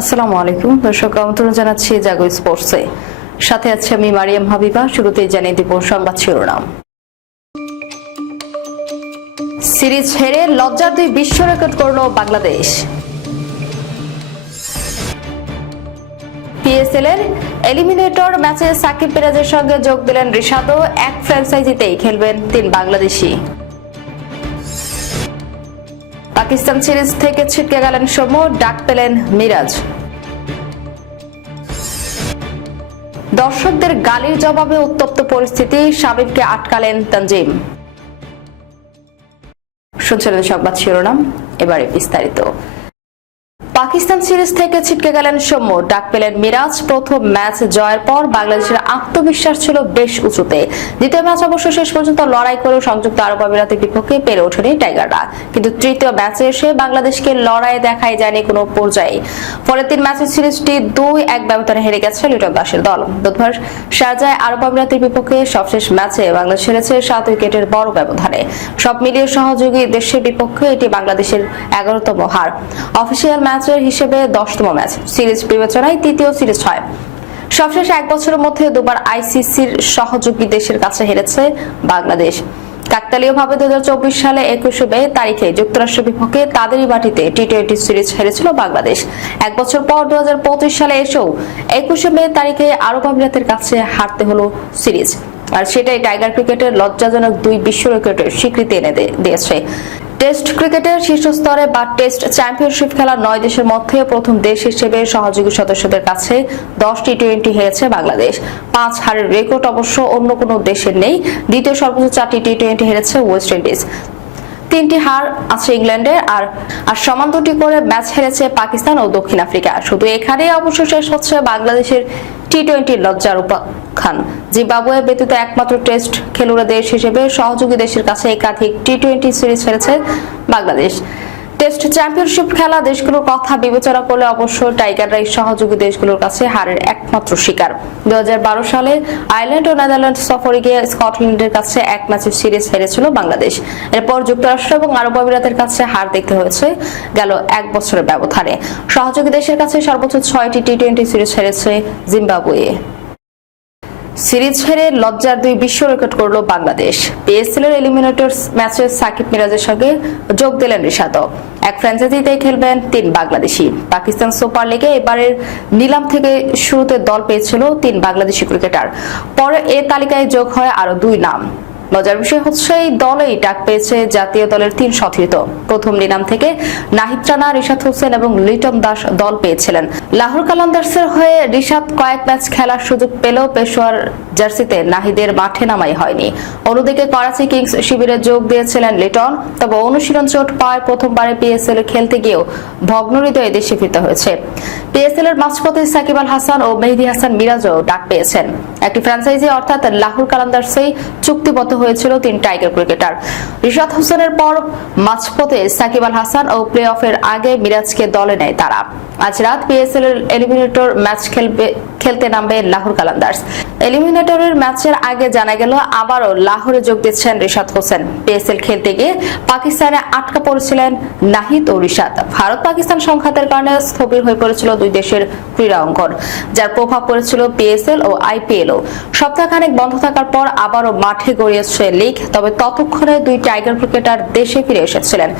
আসসালামু আলাইকুম। দর্শক, আমন্ত্রণ জানাচ্ছি জাগো স্পোর্টসে। সাথে আছে আমি মারিয়াম হাবিবা, শুরুতেই জানিয়ে দিব সংবাদ শিরোনাম। সিরিজ হেরে লজ্জার দুই বিশ্ব রেকর্ড করল বাংলাদেশ। পিএসএল এর এলিমিনেটর ম্যাচে সাকিব পেরাজের সঙ্গে যোগ দিলেন রিশাদও। এক ফ্র্যাঞ্চাইজিতেই খেলবেন তিন বাংলাদেশি। পাকিস্তান সিরিজ থেকে ছিটকে গেলেন সৌম্য, ডাক পেলেন মিরাজ। দর্শকদের গালির জবাবে উত্তপ্ত পরিস্থিতি সাবিবকে আটকালেন তানজিম। শুনছিলেন সংবাদ শিরোনাম, এবারে বিস্তারিত। পাকিস্তান সিরিজ থেকে ছিটকে গেলেন সৌম্য। ডাক পেলেন মিরাজ। প্রথম ম্যাচ জয়ের পর বাংলাদেশের আত্মবিশ্বাস ছিল বেশ উঁচুতে। দ্বিতীয় ম্যাচ অবশ্য শেষ পর্যন্ত লড়াই করেও সংযুক্ত আরব আমিরাতের বিপক্ষে পেরে ওঠেনি টাইগাররা। কিন্তু তৃতীয় ম্যাচে এসে বাংলাদেশকে লড়াইয়ে দেখাই যায়নি কোনো পর্যায়ে। ফলে তিন ম্যাচের সিরিজটি দুই এক ব্যবধানে হেরে গেছে লিটন দাসের দল। বুধবার শারজায় আরব আমিরাতের বিপক্ষে সবশেষ ম্যাচে বাংলাদেশ হেরেছে সাত উইকেটের বড় ব্যবধানে। সব মিলিয়ে সহযোগী দেশের বিপক্ষে এটি বাংলাদেশের এগারোতম হার। অফিসিয়াল ম্যাচের হিসেবে দশতম ম্যাচ, সিরিজ বিবেচনায় তৃতীয় সিরিজ হয় সবশেষ এক বছরের মধ্যে দুবার আইসিসির সহযোগী দেশের কাছে হেরেছে বাংলাদেশ। কাকতালীয়ভাবে দু সালে একুশে মে তারিখে যুক্তরাষ্ট্রের বিপক্ষে তাদেরই মাটিতে টি টোয়েন্টি সিরিজ হেরেছিল বাংলাদেশ। এক বছর পর দু হাজার পঁচিশ সালে এসেও একুশে মে তারিখে আরব আমিরাতের কাছে হারতে হলো সিরিজ। আর সেটাই টাইগার ক্রিকেটের লজ্জাজনক দুই বিশ্ব রেকর্ডের স্বীকৃতি এনে দিয়েছে। টেস্ট ক্রিকেটের শীর্ষ স্তরে বা টেস্ট চ্যাম্পিয়নশিপ খেলা নয় দেশের মধ্যে প্রথম দেশ হিসেবে সহযোগী সদস্যদের কাছে দশ টি টোয়েন্টি হেরেছে বাংলাদেশ। পাঁচ হারের রেকর্ড অবশ্য অন্য কোনো দেশের নেই। দ্বিতীয় সর্বোচ্চ চারটি টি টোয়েন্টি হেরেছে ওয়েস্ট ইন্ডিজ। তিনটি হার আছে ইংল্যান্ডের আর আর সমান দুটি করে ম্যাচ হেরেছে পাকিস্তান ও দক্ষিণ আফ্রিকা। শুধু এখানেই অবশ্য শেষ হচ্ছে বাংলাদেশের টি টোয়েন্টি লজ্জার উপাখ্যান জিম্বাবুয়ে ব্যতীত একমাত্র টেস্ট খেলুড়ে দেশ হিসেবে সহযোগী দেশের কাছে একাধিক টি টোয়েন্টি সিরিজ হেরেছে বাংলাদেশ। টেস্ট চ্যাম্পিয়নশিপ খেলা দেশগুলোর কথা বিবেচনা করলে অবশ্য টাইগাররা এই সহযোগী দেশগুলোর কাছে হারের একমাত্র শিকার। দুই হাজার বারো সালে আয়ারল্যান্ড ও নেদারল্যান্ড সফরে গিয়ে স্কটল্যান্ডের কাছে এক ম্যাচের সিরিজ হেরেছিল বাংলাদেশ। এরপর যুক্তরাষ্ট্র এবং আরব আমিরাতের কাছে হার দেখতে হয়েছে, গেল এক বছরের ব্যবধানে। সহযোগী দেশের কাছে সর্বোচ্চ ছয়টি টি টোয়েন্টি সিরিজ হেরেছে জিম্বাবুয়ে। সিরিজ হেরে লজ্জার দুই বিশ্ব রেকর্ড করল বাংলাদেশ। পিএসএল এর এলিমিনেটর ম্যাচে সাকিব মিরাজের সঙ্গে যোগ দিলেন ঋষাদক এক ফ্র্যাঞ্চাইজিতে খেলবেন তিন বাংলাদেশি। পাকিস্তান সুপার লিগে এবারের নিলাম থেকে শুরুতে দল পেয়েছিল তিন বাংলাদেশি ক্রিকেটার। পরে এ তালিকায় যোগ হয় আরও দুই নাম। মজার বিষয় হচ্ছে এই দলেই ডাক পেয়েছে জাতীয় দলের তিন সতীর্থ। প্রথম নিলাম থেকে নাহিদ রানা, রিশাদ হোসেন এবং লিটন দাস দল পেয়েছিলেন। লাহোর কালান্দার্সের হয়ে রিশাদ কয়েক ম্যাচ খেলার সুযোগ পেলেও পেশোয়ার জার্সিতে নাহিদের মাঠে নামাই হয়নি। অন্যদিকে করাচি কিংস শিবিরে যোগ দিয়েছিলেন লিটন, তবে অনুশীলন চোট পায় প্রথমবারে পিএসএল খেলতে গিয়েও ভগ্ন হৃদয়ে দেশে ফিরতে হয়েছে। পিএসএল এর মাঝপথে সাকিব আল হাসান ও মেহেদি হাসান মিরাজও ডাক পেয়েছেন। একটি ফ্র্যাঞ্চাইজি অর্থাৎ লাহোর কালান্দার্সেই চুক্তিবদ্ধ হয়েছিল তিন টাইগার ক্রিকেটার। রিশাদ হোসেনের পর মাঝপথে সাকিব আল হাসান ও প্লে অফের আগে মিরাজকে দলে নেয় তারা। আজ রাত পিএসএল এর এলিমিনেটর ম্যাচ খেলবে খেলতে নামবে লাহোর কালান্দার্স। এলিমিনেটরের ম্যাচের আগে জানা গেল, আবারও লাহোরে যোগ দিচ্ছেন রিশাদ হোসেন। পিএসএল খেলতে গিয়ে পাকিস্তানে আটকা পড়েছিলেন নাহিদ ও রিশাদ। ভারত পাকিস্তান সংঘাতের কারণে স্থবির হয়ে পড়েছিল দুই দেশের ক্রীড়া অঙ্গন, যার প্রভাব পড়েছিল পিএসএল ও আইপিএলও। সপ্তাহখানেক বন্ধ থাকার পর আবারও মাঠে গড়িয়েছে লিগ, তবে ততক্ষণে দুই টাইগার ক্রিকেটার দেশে ফিরে এসেছিলেন।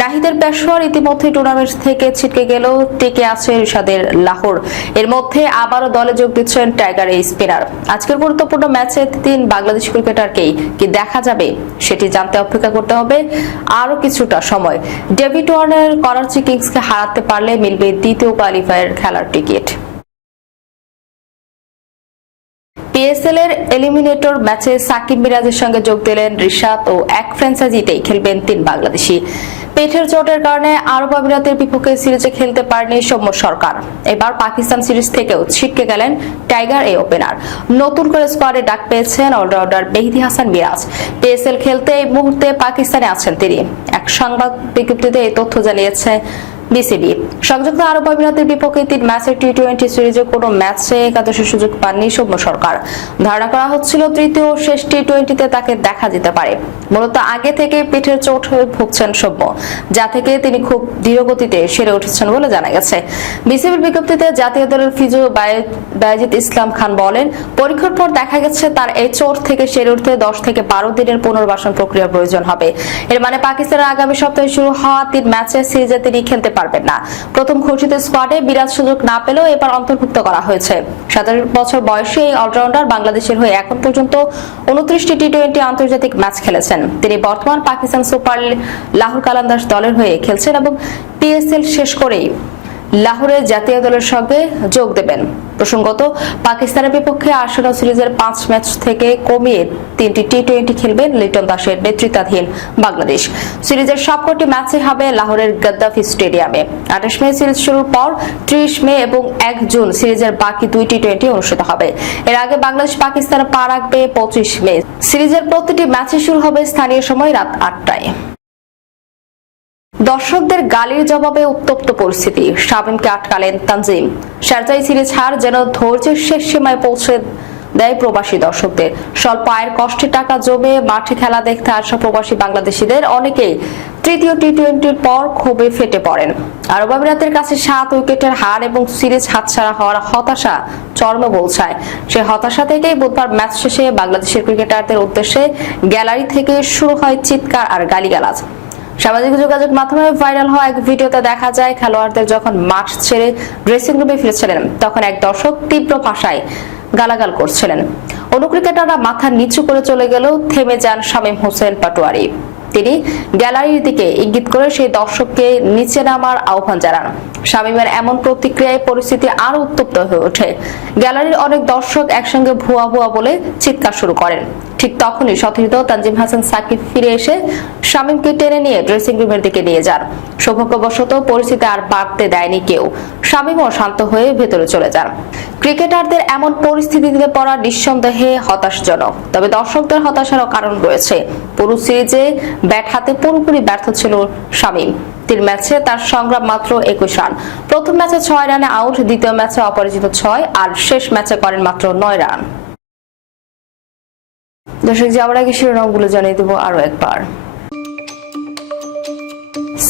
নাহিদের পেশোয়ার ইতিমধ্যে টুর্নামেন্ট থেকে ছিটকে গেলেও টিকে আছে রিশাদের লাহোর। এর মধ্যে আবারও দলে যোগ দিচ্ছেন টাইগার এই স্পিনার। আজকের গুরুত্বপূর্ণ ম্যাচে তিন বাংলাদেশ ক্রিকেটারকেই কি দেখা যাবে সেটি জানতে অপেক্ষা করতে হবে। আরও কিছুটা সময়। ডেভিড ওয়ার্নার করাচি কিংসকে হারাতে পারলে মিলবে দ্বিতীয় কোয়ালিফায়ার খেলার টিকিট। পিএসএল এর এলিমিনেটর ম্যাচে সাকিব মিরাজের সঙ্গে যোগ দিলেন রিশাদ ও এক ফ্র্যাঞ্চাইজিতেই খেলবেন তিন বাংলাদেশি। পেটের চোটের কারণে আরব আমিরাতের বিপক্ষে সিরিজে খেলতে পারেনি সৌম্য সরকার। এবার পাকিস্তান সিরিজ থেকেও ছিটকে গেলেন টাইগার এই ওপেনার। নতুন করে স্কোয়াডে ডাক পেয়েছেন অলরাউন্ডার মেহিদি হাসান মিরাজ। পিএসএল খেলতে এই মুহূর্তে পাকিস্তানে আছেন তিনি। এক সংবাদ বিজ্ঞপ্তিতে এই তথ্য জানিয়েছে বিসিবি। সংযুক্ত আরব আমিরাতের বিপক্ষে তিন ম্যাচের টি টোয়েন্টি সিরিজে কোনো ম্যাচে একাদশের সুযোগ পাননি সৌম্য সরকার। ধারণা করা হচ্ছিল তৃতীয় শেষ টি টোয়েন্টিতে তাকে দেখা যেতে পারে। মূলত আগে থেকে পিঠের চোট হয়ে ভুগছেন সৌম্য, যা থেকে তিনি খুব ধীরগতিতে সেরে উঠেছেন বলে জানা গেছে। বিসিবির বিজ্ঞপ্তিতে জাতীয় দলের ফিজো বায়াজিদ ইসলাম খান বলেন, পরীক্ষার পর দেখা গেছে তার এই চোট থেকে সেরে উঠতে দশ থেকে বারো দিনের পুনর্বাসন প্রক্রিয়ার প্রয়োজন হবে। এর মানে পাকিস্তানের আগামী সপ্তাহে শুরু হওয়া তিন ম্যাচের সিরিজে তিনি খেলতে পারবেন না। প্রথম ঘোষিত স্কোয়াডে বিরাট সুযোগ না পেলেও এবার অন্তর্ভুক্ত করা হয়েছে। সাতাশ বছর বয়সী এই অলরাউন্ডার বাংলাদেশের হয়ে এখন পর্যন্ত উনত্রিশটি টি টোয়েন্টি আন্তর্জাতিক ম্যাচ খেলেছেন। তিনি বর্তমান পাকিস্তান সুপার লাহোর কালান্দাস দলের হয়ে খেলছেন এবং পিএসএল শেষ করেই লাহোরের জাতীয় দলের সঙ্গে যোগ দেবেন। প্রসঙ্গত, পাকিস্তানের বিপক্ষে আসন্ন সিরিজের পাঁচ ম্যাচ থেকে কমিয়ে তিনটি টি টোয়েন্টি খেলবেন লিটন দাসের নেতৃত্বাধীন বাংলাদেশ। সিরিজের সবকটি ম্যাচে হবে লাহোরের গদ্দাফি স্টেডিয়ামে। আঠাশ মে সিরিজ শুরুর পর ত্রিশ মে এবং এক জুন সিরিজের বাকি দুই টি টোয়েন্টি অনুষ্ঠিত হবে। এর আগে বাংলাদেশ পাকিস্তানে পা রাখবে পঁচিশ মে। সিরিজের প্রতিটি ম্যাচে শুরু হবে স্থানীয় সময় রাত আটটায়। দর্শকদের গালির জবাবে উত্তপ্ত পরিস্থিতি। শামিমকে আটকালেন তানজিম। শারজাই সিরিজ হার যেন ধৈর্যের শেষ সীমায় পৌঁছে দেয় প্রবাসী দর্শকদের। স্বল্প আয়ের কষ্টের টাকা জমে মাঠে খেলা দেখতে আসা প্রবাসী বাংলাদেশিদের অনেকেই তৃতীয় টি টোয়েন্টির পর ক্ষোভে ফেটে পড়েন। আরব আমিরাতের কাছে সাত উইকেটের হার এবং সিরিজ হাতছাড়া হওয়ার হতাশা চরমে পৌঁছায় সেই হতাশা থেকেই বুধবার ম্যাচ শেষে বাংলাদেশের ক্রিকেটারদের উদ্দেশ্যে গ্যালারি থেকে শুরু হয় চিৎকার আর গালিগালাজ। সামাজিক যোগাযোগ মাধ্যমে ভাইরাল হওয়া এক ভিডিওতে দেখা যায়, খেলোয়াড়দের যখন মাঠ ছেড়ে ড্রেসিং রুমে ফিরেছিলেন, তখন এক দর্শক তীব্র ভাষায় গালাগাল করছিলেন। অন্য ক্রিকেটাররা মাথা নিচু করে চলে গেলেও থেমে যান শামীম হোসেন পাটোয়ারি। তিনি গ্যালারির দিকে ইঙ্গিত করে সেই দর্শককে নিচে নামার আহ্বান জানান। শামীমের এমন প্রতিক্রিয়ায় পরিস্থিতি আরও উত্তপ্ত হয়ে ওঠে। গ্যালারির অনেক দর্শক একসঙ্গে ভুয়া ভুয়া বলে চিৎকার শুরু করেন। ঠিক তখনই সতীর্থ তানজিম হাসান সাকিব ফিরে এসে শামীমকে টেনে নিয়ে ড্রেসিং রুমের দিকে নিয়ে যান। সৌভাগ্যবশত পরিস্থিতি আর বাড়তে দেয়নি কেউ। শামীমও শান্ত হয়ে ভেতরে চলে যান। ক্রিকেটারদের এমন পরিস্থিতিতে পড়া নিঃসন্দেহে হতাশজনক। তবে দর্শকদের হতাশারও কারণ রয়েছে। পুরো সিরিজে ব্যাট হাতে পুরোপুরি ব্যর্থ ছিল শামীম। তিন ম্যাচে তার সংগ্রাম মাত্র একুশ রান। প্রথম ম্যাচে ছয় রানে আউট, দ্বিতীয় ম্যাচে অপরাজিত ছয়, আর শেষ ম্যাচে করেন মাত্র নয় রান। দর্শক, যাওয়ার আগে শিরোনামগুলো জানিয়ে দেবো আরও একবার।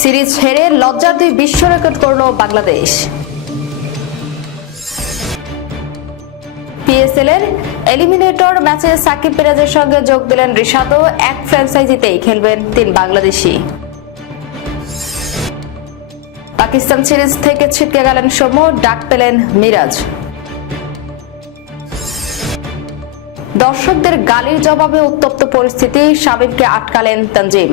সিরিজ হেরে লজ্জার দুই বিশ্ব রেকর্ড করল বাংলাদেশ। পিএসএল এর এলিমিনেটর ম্যাচে সাকিব পিরাজের সঙ্গে যোগ দিলেন রিশাদও, এক ফ্র্যাঞ্চাইজিতেই খেলবেন তিন বাংলাদেশি। পাকিস্তান সিরিজ থেকে ছিটকে গেলেন সৌম্য, ডাক পেলেন মিরাজ। দর্শকদের গালির জবাবে উত্তপ্ত পরিস্থিতি শাবিবকে আটকালেন তানজিম।